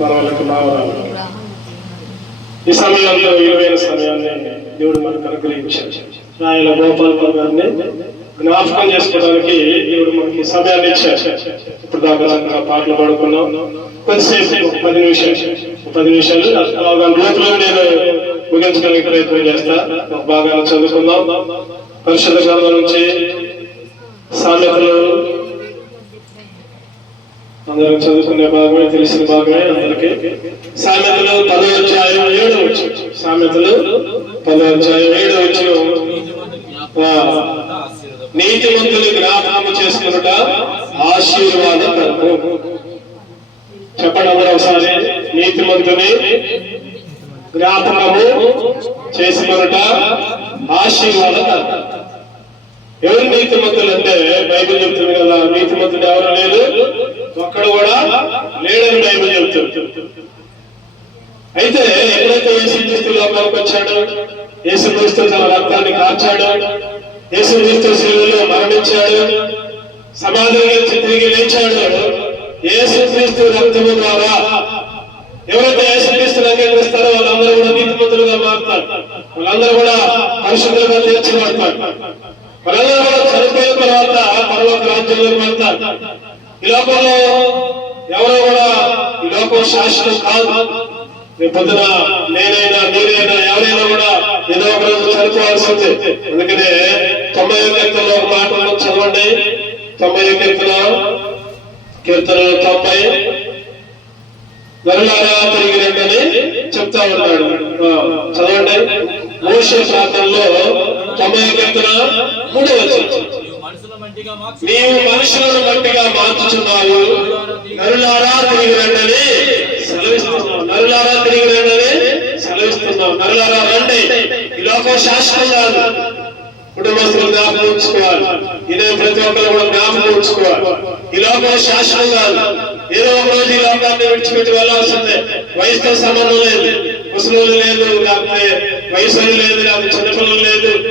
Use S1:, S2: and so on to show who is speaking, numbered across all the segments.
S1: పర్వాలకు నావరాలు ఈ సమయంలో విలువైన సమయాన్ని దేవుడు మనకు అనుగ్రహించారు ఆయన గోపాల్ గారిని జ్ఞాపకం చేసుకోవడానికి దేవుడు మనకి సమయాన్ని ఇచ్చారు ఇప్పుడు దాకా పాటలు పాడుకున్నాం. కొద్దిసేపు ఒక పది నిమిషాలు పది నిమిషాలు. అవగాహన లోపల నేను ముగించడానికి ప్రయత్నం చేస్తా. ఒక బాగా చదువుకుందాం. పరిశుద్ధ గ్రంథం నుంచి సామెతలు అందరం చదువుకునే భాగమే తెలిసిన భాగమే అందరికి? సామెతలు పదో అధ్యాయం ఏడు వచ్చు సామెతలు పదో అధ్యాయం ఏడు వచ్చు నీతిమంతులు జ్ఞాపకం చేసుకున్నట ఆశీర్వాదం చెప్పండి అందరూ ఒకసారి. నీతిమంతుని జ్ఞాపకము చేసుకున్నట ఆశీర్వాదం ఎవరు నీతిమంతులు అంటే బైబిల్ చెప్తుంది కదా నీతిమంతుడు ఎవరు లేరు ఒక్కడు కూడా లేడని బైబిల్ చెప్తుంది అయితే ఎప్పుడైతే యేసుక్రీస్తు లోకానికి వచ్చాడు యేసుక్రీస్తు తన రక్తాన్ని కార్చాడు యేసుక్రీస్తు శిలువలో మరణించాడు సమాధి నుంచి తిరిగి లేచాడు యేసుక్రీస్తు రక్తము ద్వారా ఎవరైతే యేసుక్రీస్తుని అంగీకరిస్తారో వాళ్ళందరూ కూడా నీతిమంతులుగా మారుతారు. వాళ్ళందరూ కూడా పరిశుద్ధులుగా తీర్చబడతారు వాళ్ళందరూ కూడా చనిపోయిన తర్వాత పరలోక రాజ్యంలో వెళ్తారు. ఈ లోకంలో ఎవరో కూడా ఈ లోకం శాశ్వతం కాదు. రేపు పొద్దున నేనైనా మీరైనా ఎవరైనా కూడా ఏదో ఒక రోజు చనిపోవాల్సిందే అందుకనే తొంభై కీర్తనలో ఒక మాట చదవండి. తొంభై కీర్తన కీర్తన తొంభై. నరులారా తిరిగి రండి చెప్తా ఉన్నాడు. చదవండి. మోష ప్రాంతంలో తొంభై కీర్తన మూడవ నీవు మనుషులను మట్టిగా మార్చుచున్నావు. నరులారా తిరిగి సెలవిస్తున్నావు. నరులారా తిరిగి రండని సెలవిస్తున్నావు. నరులారా రండి. ఈ లోకం శాశ్వతం కాదు. కుటుంబస్తులు జ్ఞాపకం ఉంచుకోవాలి. ఇదే ప్రతి ఒక్కరు కూడా జ్ఞాపకం ఉంచుకోవాలి. ఈ లోకం శాశ్వతం కాదు. ఏదో ఒక రోజు ఈ లోకాన్ని విడిచిపెట్టి వెళ్ళాల్సిందే. వయసుతో సంబంధం లేదు. ముసలు లేదు లేకపోతే వయసు లేదు లేకపోతే చిన్నపిల్లలు లేదు.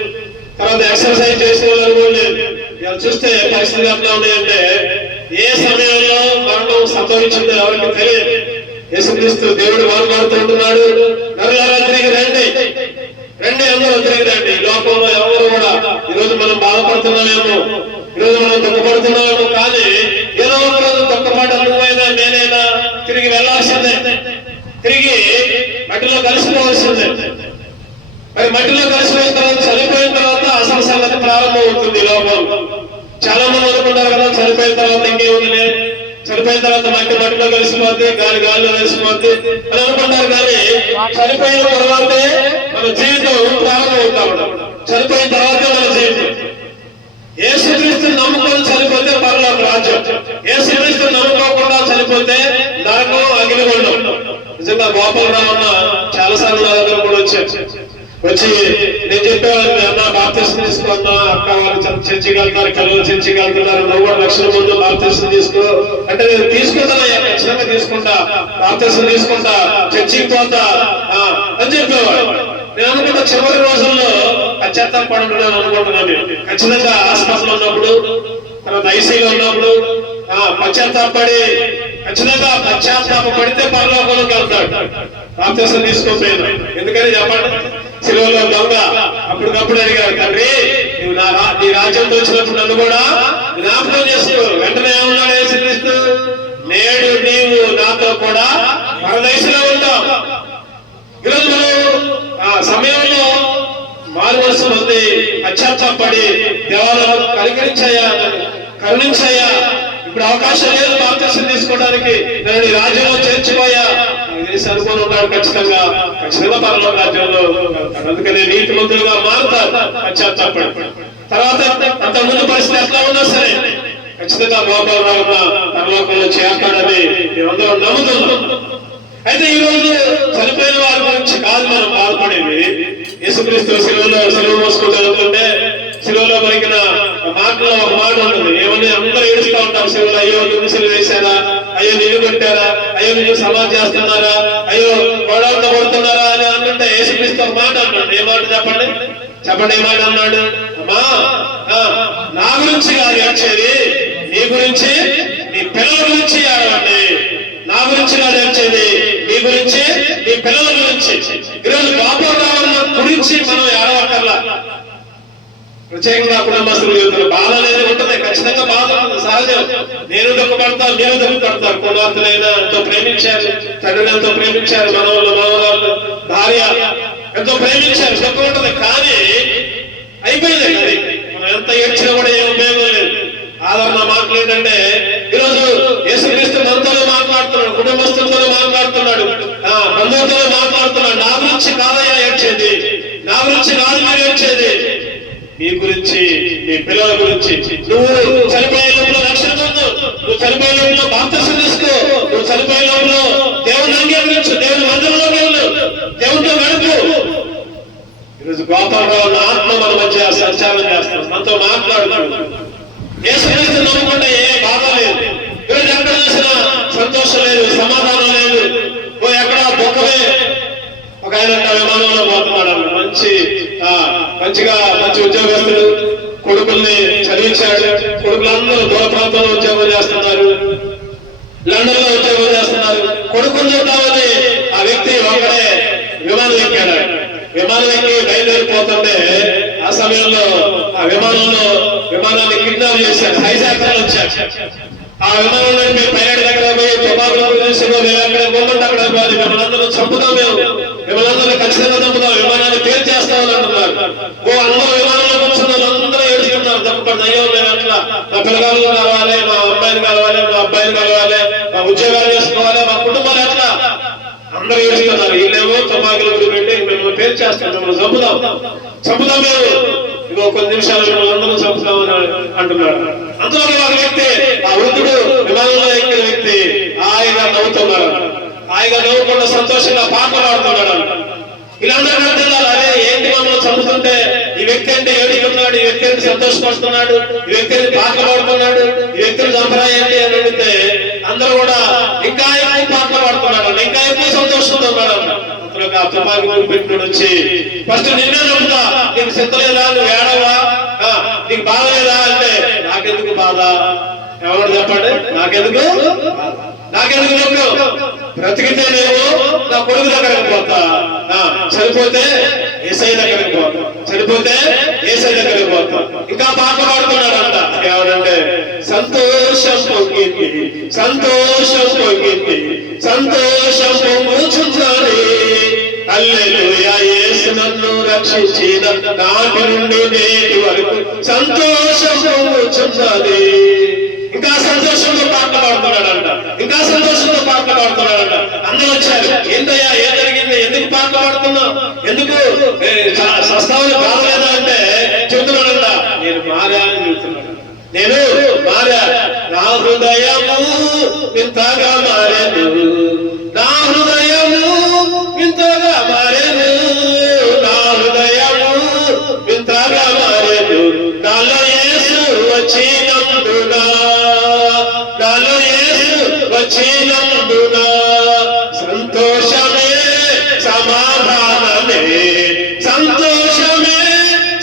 S1: తర్వాత ఎక్సర్సైజ్ చేసే వాళ్ళు కూడా లేదు ఇవాళ చూస్తే పరిస్థితులు ఎట్లా ఉన్నాయంటే ఏ సమయంలో మరణం సంభవించిందో ఎవరికి తెలియదు. యేసుక్రీస్తు దేవుడు మాట్లాడుతుంటున్నాడు నరులారా తిరిగి రండి. రండి అందరూ తిరిగి రండి. లోకంలో ఎవరు కూడా ఈ రోజు మనం బాధపడుతున్నామేమో ఈ రోజు మనం దుఃఖపడుతున్నామేమో కానీ ఏదో ఒక రోజు దుఃఖపాటు అనుభవైనా నేనైనా తిరిగి వెళ్ళాల్సిందే. తిరిగి మట్టిలో కలిసిపోవాల్సిందే. మరి మట్టిలో కలిసిపోయిన తర్వాత చనిపోయిన తర్వాత అసలు సంగతి ప్రారంభం అవుతుంది లోపం చాలా మంది అనుకుంటారు కదా చనిపోయిన తర్వాత ఇంకేముంది చనిపోయిన తర్వాత మట్టి మట్టిలో కలిసిపోద్ది గాలి గాలిలో కలిసిపోద్ది అని అనుకుంటారు కానీ చనిపోయిన తర్వాతే మన జీవితం ప్రారంభం అవుతా ఉంటాం చనిపోయిన తర్వాతే మన జీవితం. ఏ శ్రీస్తు నమ్ముకొని చనిపోతే పర్లో రాజ్యం. ఏ శ్రీస్తు నమ్ముకోకుండా చనిపోతే నరకం అగ్నిగుండం. నిజంగా గోపాలరావు అన్న చాలా సార్లు నా దగ్గర కూడా వచ్చారు. వచ్చి నేను చెప్పేవాళ్ళు అన్న బాప్తీసం తీసుకున్నా అక్క వాళ్ళు చ- చర్చికి వెళ్తారు కలువ చర్చికి వెళ్తున్నారు నువ్వు కూడా లక్షల ముందు బాప్తీసం తీసుకో. అంటే నేను తీసుకుంటానయ్యా ఖచ్చితంగా తీసుకుంటా బాప్తీసం తీసుకుంటా చర్చికి పోతా ఆ, అని చెప్పేవాడు. నేను అనుకుంటా చివరి రోజుల్లో పశ్చాత్తాపడుతున్నాను అనుకుంటున్నాను నేను. ఖచ్చితంగా హాస్పిటల్ ఉన్నప్పుడు తర్వాత ఐసీలో ఉన్నప్పుడు ఆ పశ్చాత్తాపడి ఖచ్చితంగా పశ్చాత్తాప పడితే పరలోకంలోకి వెళ్తాడు. బాప్తీసం తీసుకోపోయాను ఎందుకని చెప్పండి? సిలువలో దొంగ అప్పటికప్పుడు అడిగారు తండ్రి నువ్వు నా రా- నీ రాజ్యంతో వచ్చినప్పుడు నన్ను కూడా జ్ఞాపకం చేసుకో వెంటనే ఏమన్నాడు యేసుక్రీస్తు? నేడు నీవు నాతో కూడా పరదేశంలో ఉంటావు. ఈరోజు మనం ఆ సమయంలో మారువలసి ఉంది. పశ్చాత్తాపడి దేవాలయం కనికరించాయా కరుణించాయా? ఇప్పుడు అవకాశం లేదు బాప్తిసం తీసుకోవడానికి. నేను రాజ్యంలో చేర్చిపోయా నాకు అనుకుని ఉన్నాడు ఖచ్చితంగా ఖచ్చితంగా పరలో రాజ్యంలో అందుకనే నీతి మంత్రులుగా మారుతారు. పశ్చాత్తాపడి. తర్వాత అంత ముందు పరిస్థితి ఎట్లా ఉన్నా సరే ఖచ్చితంగా గోపాలరావు పరలోకంలో చేస్తాడని మేమందరం నమ్ముతున్నాం. అయితే ఈ రోజు చనిపోయిన వారి గురించి కాదు మనం బాధపడేది. యేసుక్రీస్తు శిలువలో సెలవు మోసుకుంటూ వెళ్తుంటే శిలువలో పలికిన మాటలో ఒక మాట ఉంటుంది. ఏమని? అందరూ ఏడుస్తూ ఉంటారు. శిలువలో అయ్యో నిన్ను శిలువ వేశారా? అయ్యో నిన్ను కొట్టారా? అయ్యో నిన్ను సమాధి చేస్తున్నారా? అయ్యో గోడలతో కొడుతున్నారా అని అంటుంటే యేసుక్రీస్తు ఒక మాట అన్నాడు. ఏ మాట చెప్పండి? చెప్పండి ఏ మాట అన్నాడు? అమ్మా ఆ, నా గురించి కాదు ఏడ్చేది. నీ గురించి నీ పిల్లల గురించి ఏడవండి నా గురించి కాదు ఏడ్చేది. నీ గురించి నీ పిల్లల గురించి. ఈరోజు బాబోరావుల గురించి మనం ఏడవక్కర్లా. ప్రత్యేకంగా కుటుంబస్తులు చెబుతారు బాధ అనేది ఉంటుంది ఖచ్చితంగా బాధ ఉంటుంది సహజం. నేను దుఃఖపడతాను మీరు దుఃఖపడతారు కుమార్తెలైనా ఎంతో ప్రేమించారు తండ్రిని ఎంతో ప్రేమించారు మనవాళ్ళు మనవరాళ్ళు భార్య ఎంతో ప్రేమించారు దుఃఖం ఉంటుంది. కానీ అయిపోయింది అది మనం ఎంత ఏడ్చినా కూడా ఏం ఉపయోగం లేదు. ఆదరణ మాటలు ఏంటంటే ఈరోజు యేసుక్రీస్తు మనతోనే మాట్లాడుతున్నాడు కుటుంబస్తులతోనే మాట్లాడుతున్నాడు ఆ బంధువులతోనే మాట్లాడుతున్నాడు నా గురించి కాదయ్యా ఏడ్చేది నా గురించి కాదు మీరు ఏడ్చేది నీ గురించి నీ పిల్లల గురించి. నువ్వు చనిపోయే లోపల రక్షణ పొందు. నువ్వు చనిపోయే లోపల బాప్తిసం తీసుకో. నువ్వు చనిపోయే లోపల దేవుని అంగీకరించు. దేవుని మందంలో వెళ్ళు. దేవునితో గడుపు ఈరోజు గోపాలరావు నా ఆత్మ మన మధ్య సంచారం చేస్తాం మనతో మాట్లాడుతున్నాడు యేసుక్రీస్తు నమ్ముకుంటే ఏ బాధ లేదు. ఈరోజు ఎక్కడ చూసినా సంతోషం లేదు సమాధానం లేదు. ఓ ఎక్కడ దుఃఖమే ఒక ఆయన విమానంలో పోతున్నాడు మంచి ఆ, మంచిగా కొడుకుల్ని చదివించాడు. కొడుకులందరూ దూర ప్రాంతంలో ఉద్యోగం చేస్తున్నారు. లండన్లో ఉద్యోగం చేస్తున్నారు. కొడుకులు చూద్దామని ఆ వ్యక్తి ఒకడే విమానం ఎక్కాడు. విమానం ఎక్కి బయలుదేరిపోతుంటే ఆ సమయంలో ఆ విమానంలో విమానాన్ని కిడ్నాప్ చేశాడు. హైజాక్ వచ్చాడు. ఆ విమానంలో మీరు పైలట్ దగ్గర పోయి తుపాకులు తీసుకుని మేము అక్కడ పోకుండా అక్కడ పోయి మిమ్మల్ని చంపుతాం మేము మిమ్మల్ని ఖచ్చితంగా చంపుతాం విమానాన్ని పేరు చేస్తామని అంటున్నారు ఓ అందరూ విమానంలో కూర్చున్నారు అందరూ ఏడుస్తున్నారు తప్పకుండా అయ్యో మేము అట్లా మా పిల్లగాళ్ళు కావాలి మా అమ్మాయిని కలవాలి మా అబ్బాయిని కలవాలి మా ఉద్యోగాలు చేసుకోవాలి మా కుటుంబాలు ఎట్లా అందరూ ఏడుస్తున్నారు వీళ్ళేమో తుపాకులు గురి పెట్టి మిమ్మల్ని చంపుదాం. చంపుదాం మేము ఇంకో కొన్ని నిమిషాలు మిమ్మల్ని అందరూ చంపుతామని అంటున్నాడు. అందులో ఒక వ్యక్తి ఆ వృద్ధుడు విమానంలో ఎక్కిన వ్యక్తి హాయిగా నవ్వుతున్నాడు హాయిగా నవ్వుకుండా సంతోషంగా పాటలు ఆడుతున్నాడు. ఇలాంటి అడుగుతున్నారు అదే ఏంటి మమ్మల్ని చంపుతుంటే? ఈ వ్యక్తి అంటే ఏడుస్తున్నాడు ఈ వ్యక్తి అంటే సంతోషపడుతున్నాడు ఈ వ్యక్తి అంటే పాటలు పాడుతున్నాడు ఈ వ్యక్తిని చంపరా ఏంటి అని అడిగితే అందరూ కూడా ఇంకా ఎక్కువ పాటలు పాడుతున్నాడు ఇంకా ఎక్కువ సంతోషంతో ఉన్నాడు. అతను తుపాకి ముందు పెట్టుకుని వచ్చి ఫస్ట్ నిన్నే చెప్తా నీకు సిద్ధలేదా నువ్వు ఏడవా? నీకు బాధ లేదా? అంటే నాకెందుకు బాధ? ఎవరు చెప్పండి? నాకెందుకు నాకెందుకు నొప్పు బ్రతికితే నేను నా కొడుకు దగ్గరకు పోతా. చనిపోతే ఏసై దగ్గరకు పోతా. చనిపోతే ఏసై దగ్గరకు పోతా. ఇంకా పాట పాడుతున్నాడంట. ఎవరంటే సంతోషం పొంగింది సంతోషం పొంగింది సంతోషం పొంగుచున్నది అల్లెలుయా నన్ను రక్షించిన నాటి నుండి నేటి వరకు సంతోషం పొంగుచున్నది ఇంకా సంతోషంతో పాట పాడుతున్నాడంట. ఇంకా సంతోషంతో పాట పాడుతున్నాడంట. అందరూ వచ్చారు. ఏంటయ్యా ఏం జరిగింది? ఎందుకు పాట పాడుతున్నావు? ఎందుకు? ఏ, బాగలేదా అంటే చెబుతున్నాడంట. నేను మారా అని నేను మారా నా హృదయము ఇంతగా మారాను వచ్చినందునా నాలో యేసు వచ్చినందునా సంతోషమే సమాధానమే. సంతోషమే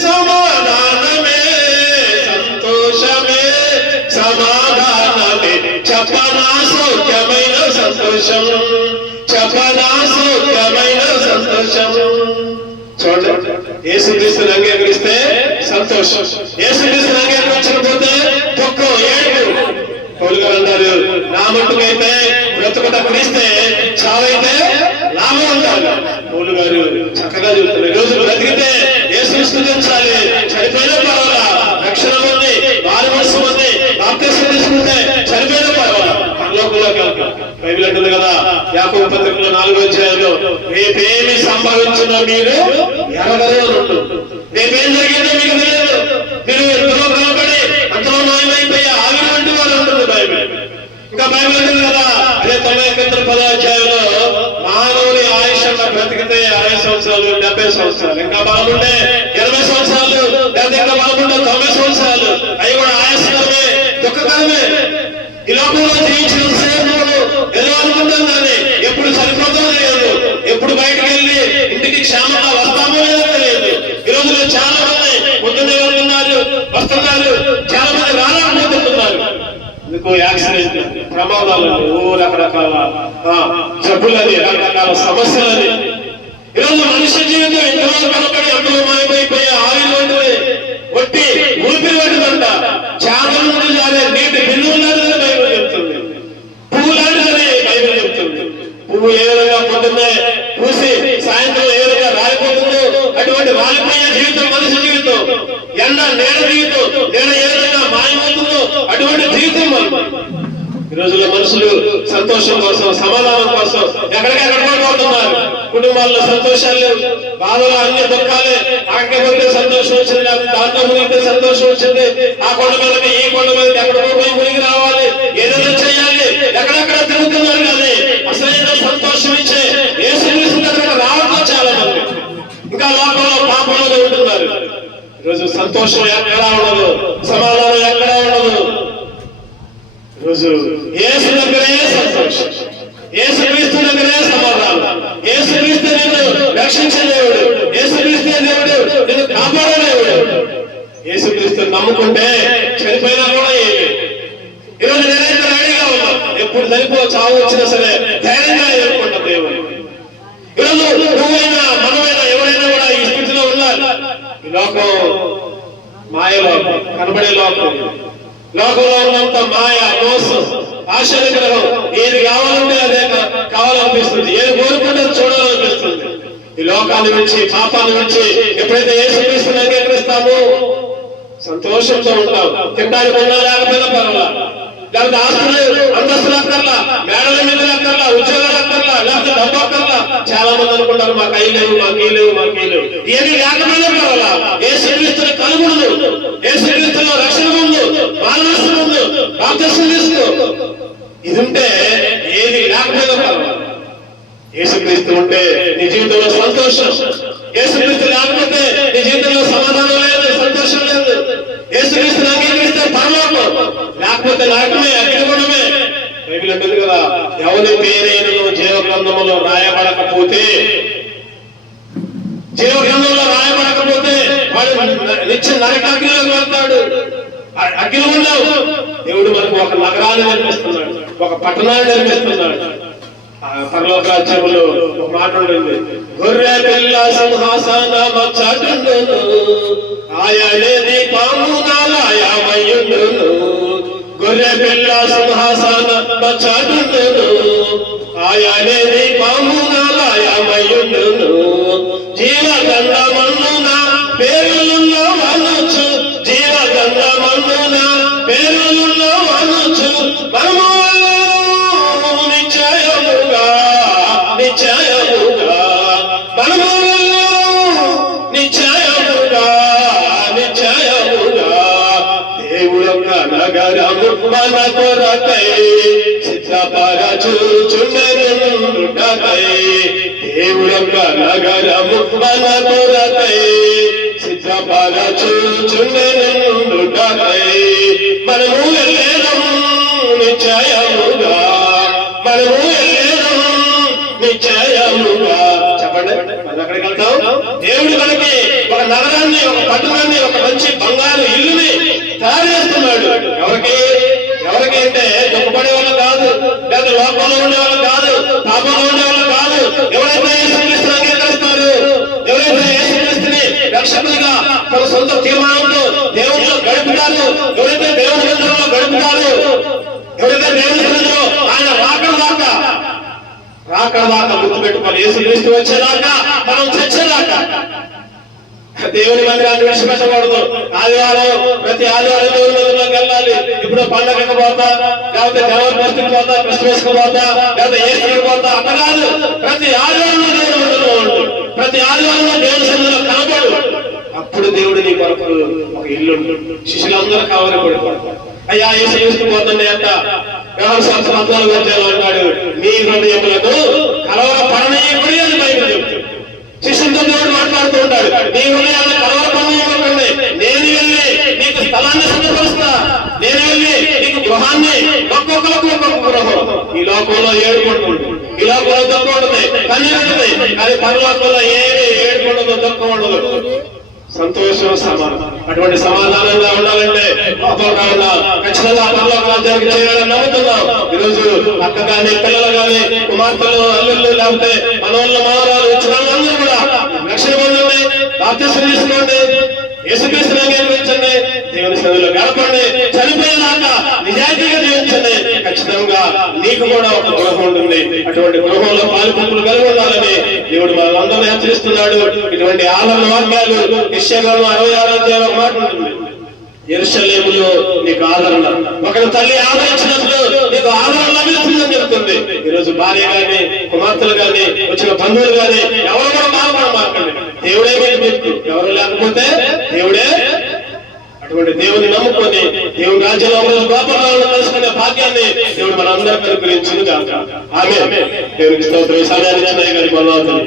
S1: సమాధానమే. సంతోషమే సమాధానమే. చెప్పనా సౌఖ్యమైన సంతోషం? చెప్పనా సౌఖ్యమైన సంతోషం? చూడండి. యేసుక్రీస్తుని అంగీకరిస్తే సంతోషం. యేసుక్రీస్తుని అంగీకరించకపోతే దుఃఖం ఏడుపు పౌలు గారు అన్నారు నా మట్టుకైతే చావైతే లాభం అంటారు. పౌలు గారు చక్కగా చెబుతారు రోజు బ్రతికితే ఏ సృష్టి తెచ్చాలి చనిపోయిన పర్వాలా? రక్షణ ఉంది వారి మనసు ఉంది బాప్తిసం తీసుకుంటే చనిపోయిన పర్వాలా? పరలోకంలోకి వెళ్తాం. బైబిల్ అంటుంది కదా యాకో పత్రికలో నాలుగో అధ్యాయంలో రేపేమి సంభవించిన మీరు ఎరగరు ఉంటుంది. రేపేం జరిగిందో మీకు తెలియదు మీరు ఎంతలో కనబడి అంతలో మాయమైపోయి ఆవిరి వంటి వారు ఉంటుంది బైబిల్ ఇంకా బైబిల్ అంటుంది కదా అదే తొంభై ఒకటి పదో అధ్యాయంలో మానవుని ఆయుష్ అన్న బ్రతికితే అరవై ఇరవై సంవత్సరాలు. ఇంకా బాగుండే ఇరవై సంవత్సరాలు. లేదా ఇంకా బాగుండే తొంభై సంవత్సరాలు. అవి కూడా ఆయాసకరమే దుఃఖకరమే. ఈ లోకంలో జీవించిన సేపు ఏదో అనుకుంటాం కానీ ఎప్పుడు సరిపోతా లేదు. ఎప్పుడు బయటకు వెళ్ళి ఇంటికి క్షేమంగా వస్తామో లేదో తెలియదు. ఈ రోజులో చాలా మంది పొద్దున్నే వెళ్తున్నారు వస్తున్నారు చాలా మంది రాలేకపోతున్నారు ఎందుకు యాక్సిడెంట్ ప్రమాదాలని ఓ రకరకాల జబ్బులని రకరకాల సమస్యలని ఈరోజు మనిషి జీవితం ఎంతలో కనపడి అందులో మాయమైపోయే ఆయిల్ వంటిది. ఒట్టి ఊపిరి వంటిదంట. చేపల నుండి జారే నీటి బిల్లు లాంటిదని బైబిల్ చెప్తుంది. పువ్వు లాంటిదని బైబిల్ చెప్తుంది. పువ్వు ఏ విధంగా పొద్దున్నే పూసి సాయంత్రం ఏ విధంగా రాలిపోతుందో? అటువంటి రాలిపోయే జీవితం మనిషి జీవితం. ఎండ నేల జీవితం. నేల ఏ విధంగా మాయమవుతుందో? అటువంటి జీవితం మనం. ఈ రోజుల్లో మనుషులు సంతోషం కోసం సమాధానం కోసం ఎక్కడికెక్కడ పోతున్నారు కుటుంబాల్లో సంతోషాలు లేవు. బాధలు అన్ని దుఃఖాలే. ఆకపోతే సంతోషం వచ్చింది దాంతో మునిగితే సంతోషం వచ్చింది. ఆ కొండ మీద ఈ కొండ మీద ఎక్కడ పోయి మునిగి రావాలి. ఏదైనా చేయాలి. ఎక్కడెక్కడ తిరుగుతున్నారు కానీ అసలైన సంతోషం ఇచ్చే ఏ శ్రీకృష్ణ దగ్గర రావడం చాలా మంది ఇంకా లోకంలో పాపంలో ఉంటున్నారు. ఈరోజు సంతోషం ఎక్కడ ఉండదు సమాధానం ఎక్కడ ఉండదు. రోజు యేసు దగ్గరే సంతోషం. క్రీస్తు దగ్గరే సమాధానం. యేసు క్రీస్తు దేవుడు క్రీస్తు దేవుడు నిన్ను కాపాడే క్రీస్తు నమ్ముకుంటే చనిపోయినా కూడా ఈరోజు నేనైతే రెడీగా ఉన్నా. ఎప్పుడు చనిపో చావు వచ్చినా సరే ధైర్యంగా ఎదుర్కొంటా దేవుడు ఈరోజు నువ్వైనా మనమైనా ఎవరైనా కూడా ఈ స్థితిలో ఉన్నారు. ఈ లోకం మాయలోకం కనబడే లోకం. లోకంలో ఉన్నంత మాయ మోసం ఆశ విగ్రహం ఏది కావాలంటే అదే కావాలనిపిస్తుంది. ఏది కోరుకుంటే చూడాలనిపిస్తుంది. ఈ లోకాన్ని నుంచి పాపాన్ని నుంచి ఎప్పుడైతే యేసుక్రీస్తుని అంగీకరిస్తామో సంతోషంతో ఉంటాం. తినడానికి ఉన్నా లేకపోయినా పర్వాలా. లేకపోతే ఆస్తులు అంతస్తులు అక్కర్లా మేడల మీద అక్కర్లా ఉద్యోగాలు అక్కర్లా లేకపోతే డబ్బు అక్కర్లా. చాలా మంది అనుకుంటారు మాకు అయ్యలేవు మాకు లేవు మాకు లేవు. ఏది లేకపోయినా పర్వాలా. ఏ శ్రీకృష్ణుని కలుగుడు ఏ శ్రీకృష్ణులో రక్షణ ఉంది మానవసం ఉంది బాప్తిసం తీసుకో ఇది ఉంటే ఏది లేకపోయినా యేసుక్రీస్తు ఉంటే నీ జీవితంలో సంతోషం. యేసుక్రీస్తు లేకపోతే నీ జీవితంలో సమాధానం లేదు సంతోషం లేదు. యేసుక్రీస్తు అంగీకరిస్తే పరలోకం లేకపోతే నరకమే అగ్నిగుణమే బైబిల్ అంటుంది కదా ఎవరి పేరైన జీవ గ్రంథములో రాయబడకపోతే జీవ గ్రంథంలో రాయబడకపోతే వాడు నిత్య నరకాగ్నిలోకి వెళ్తాడు. అ- అగ్నిగుండం దేవుడు మనకు ఒక నగరాన్ని నిర్మిస్తున్నాడు ఒక పట్టణాన్ని నిర్మిస్తున్నాడు. ఆ పరలోక రాజ్యములో ఒక మాట ఉంటుంది. గొర్రె పిల్ల సింహాసన మచ్చటుండును ఆయనేది పాము నాలయమయుండును గొర్రె పిల్ల సింహాసన మచ్చటుండును ఆయనేది పాము నాలయమయుండును జీవగంధమన్నున నగరము మన కొరకై సిద్ధపరచుచుండెనుండుటకై మనము రక్షకులుగా తమ సొంత తీర్మానంతో దేవుడిలో గడుపుతారు. ఎవరైతే దేవుడి గ్రంథంలో గడుపుతారు ఎవరైతే దేవుడి గ్రంథంలో ఆయన రాకడ దాకా రాకడ దాకా గుర్తు పెట్టుకొని యేసు క్రీస్తు వచ్చేదాకా మనం చచ్చేదాకా. దేవుని మందిరాన్ని విడిచిపెట్టకూడదు. ఆదివారం ప్రతి ఆదివారం దేవుని మందిరంలోకి వెళ్ళాలి ఇప్పుడు పండగకు పోతా లేకపోతే దేవర బస్తికి పోతా క్రిస్మస్కు పోతా లేకపోతే ఏసుకి పోతా అట్లా కాదు. ప్రతి ఆదివారం దేవుని మందిరంలో ప్రతి ఆదివారం దేవుని సన్నిధిలో దేవుడు కొరకు ఒక ఇల్లు శిష్యులందరూ కావాలి పడిపోతారు అయ్యా యేసు తీసుకుపోతుంది అంట వ్యవహార శాస్త్ర పద్నాలుగు అధ్యాయంలో అంటాడు మీ హృదయములకు కలవర పడనీయకుడి అని బైబిల్ శిష్యులతో దేవుడు మాట్లాడుతూ ఉంటాడు మీ హృదయాన్ని కలవర పడనీయకండి నేను వెళ్ళి నీకు స్థలాన్ని సిద్ధపరుస్తా నేను వెళ్ళి నీకు గృహాన్ని ఒక్కొక్కరికి ఒక్కొక్క గృహం. ఈ లోకంలో ఏడుకుంటుంది ఈ లోకంలో దుఃఖం ఉంటుంది కన్నీరు ఉంటుంది. కానీ పరలోకంలో ఏమి ఏడుకుంటుందో దుఃఖం ఉండదు. సంతోషం సమాధానం అటువంటి సమాధానంగా ఉండాలంటే లోపల ఖచ్చితంగా పరలోక చేయాలని నమ్ముతున్నాం. ఈరోజు అక్క కానీ పిల్లలు కానీ కుమార్తెలు అల్లుళ్ళు లేకపోతే మనవాళ్ళు మనవరాలు వచ్చిన వాళ్ళందరూ కూడా రక్షణ పొందండి బాధ్యత తీసుకోండి యేసుక్రీస్తుని అంగీకరించండి దేవుని సన్నిధిలో గడపండి. చనిపోయేదాకా నిజాయితీగా జీవించండి నీకు కూడా ఒక గృహం ఉంటుంది. అటువంటి గృహంలో పాలుపంపులు కలిగి ఉండాలని దేవుడు మనందరూ హెచ్చరిస్తున్నాడు. ఇటువంటి ఆలన వాక్యాలు నిశ్చయగాను అరవై ఆరో అధ్యాయం ఒక మాట ఉంటుంది. ఎరుసలేములో నీకు ఆదరణ. ఒకరి తల్లి ఆదరించినట్లు నీకు ఆదరణ లభిస్తుందని చెప్తుంది. ఈరోజు భార్య గాని కుమార్తెలు గాని వచ్చిన బంధువులు గాని ఎవరు కూడా బాగుపడ మాట్లాడండి దేవుడే మీకు ఎవరు లేకపోతే దేవుడే అటువంటి దేవుని నమ్ముకొని దేవుని రాజ్యంలో ఒక రోజు గోపాలను తెలుసుకునే భాగ్యాన్ని దేవుడు మనందరికీ అనుగ్రహించును కాక ఆమె దేవునికి స్తోత్రం. సమయాన్ని చిన్నయ్య గారి బలవంతం